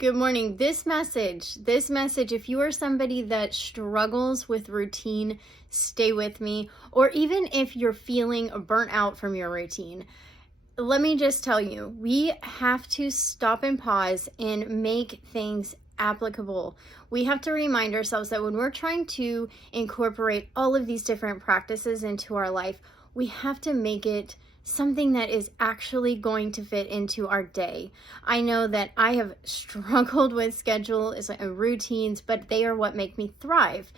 Good morning. This message, if you are somebody that struggles with routine, stay with me. Or even if you're feeling burnt out from your routine, let me just tell you, we have to stop and pause and make things applicable. We have to remind ourselves that when we're trying to incorporate all of these different practices into our life, we have to make it something that is actually going to fit into our day. I know that I have struggled with routines, but they are what make me thrive.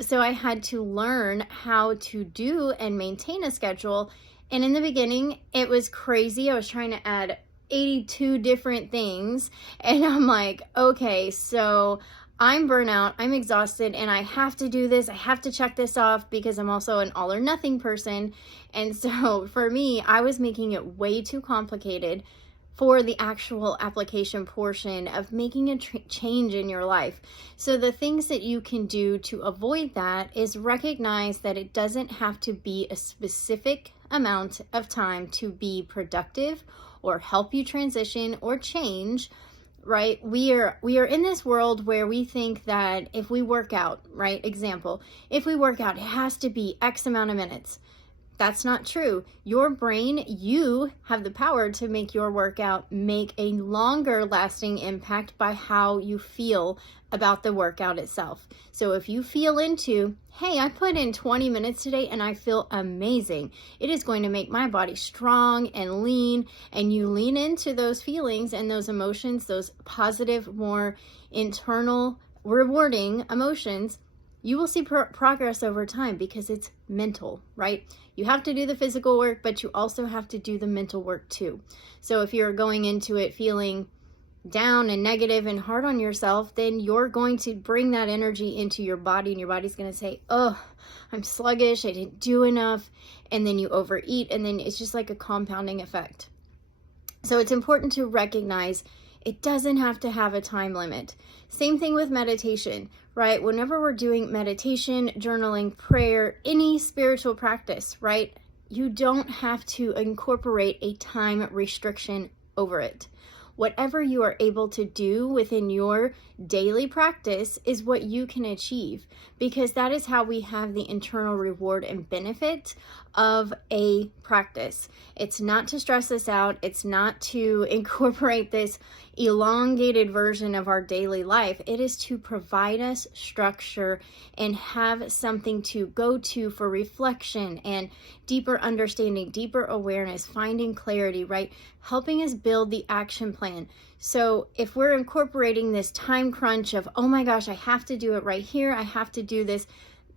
So I had to learn how to do and maintain a schedule. And in the beginning, it was crazy. I was trying to add 82 different things. And I'm like, okay, so I'm burnout, I'm exhausted, and I have to do this. I have to check this off because I'm also an all or nothing person. And so for me, I was making it way too complicated for the actual application portion of making a change in your life. So the things that you can do to avoid that is recognize that it doesn't have to be a specific amount of time to be productive or help you transition or change. Right? We are in this world where we think that if we work out, right? Example, if we work out, it has to be X amount of minutes. That's not true. Your brain, you have the power to make your workout make a longer lasting impact by how you feel about the workout itself. So if you feel into, hey, I put in 20 minutes today and I feel amazing, it is going to make my body strong and lean, and you lean into those feelings and those emotions, those positive, more internal, rewarding emotions, you will see progress over time because it's mental, right? You have to do the physical work, but you also have to do the mental work too. So if you're going into it feeling down and negative and hard on yourself, then you're going to bring that energy into your body, and your body's going to say, oh, I'm sluggish, I didn't do enough. And then you overeat, and then it's just like a compounding effect. So it's important to recognize it doesn't have to have a time limit. Same thing with meditation, right? Whenever we're doing meditation, journaling, prayer, any spiritual practice, right? You don't have to incorporate a time restriction over it. Whatever you are able to do within your daily practice is what you can achieve, because that is how we have the internal reward and benefit of a practice. It's not to stress us out. It's not to incorporate this elongated version of our daily life. It is to provide us structure and have something to go to for reflection and deeper understanding, deeper awareness, finding clarity, right? Helping us build the action plan. So if we're incorporating this time crunch of, oh my gosh, I have to do it right here, I have to do this,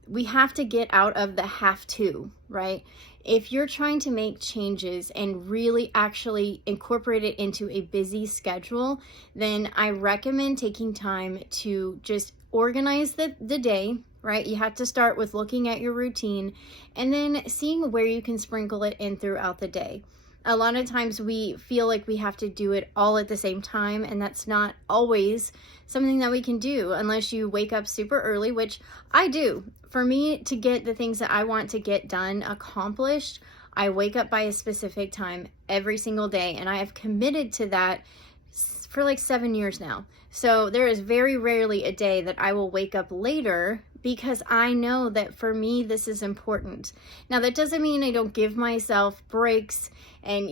we have to get out of the have to, right? If you're trying to make changes and really actually incorporate it into a busy schedule, then I recommend taking time to just organize the day, right? You have to start with looking at your routine and then seeing where you can sprinkle it in throughout the day. A lot of times we feel like we have to do it all at the same time, and that's not always something that we can do unless you wake up super early, which I do. For me to get the things that I want to get done, accomplished, I wake up by a specific time every single day, and I have committed to that for like 7 years now. So there is very rarely a day that I will wake up later, because I know that for me, this is important. Now, that doesn't mean I don't give myself breaks and,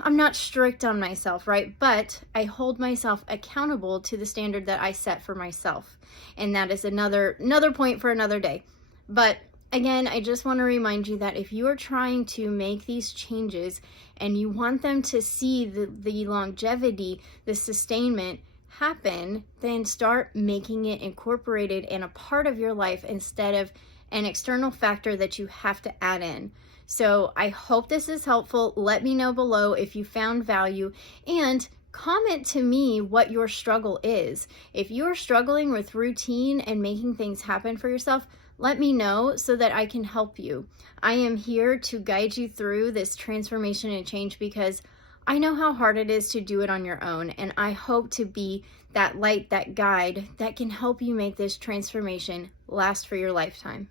I'm not strict on myself, right? But I hold myself accountable to the standard that I set for myself. And that is another point for another day. But again, I just want to remind you that if you are trying to make these changes and you want them to see the longevity, the sustainment happen, then start making it incorporated and a part of your life instead of an external factor that you have to add in. So I hope this is helpful. Let me know below if you found value, and comment to me what your struggle is. If you're struggling with routine and making things happen for yourself, let me know so that I can help you. I am here to guide you through this transformation and change because I know how hard it is to do it on your own, and I hope to be that light, that guide that can help you make this transformation last for your lifetime.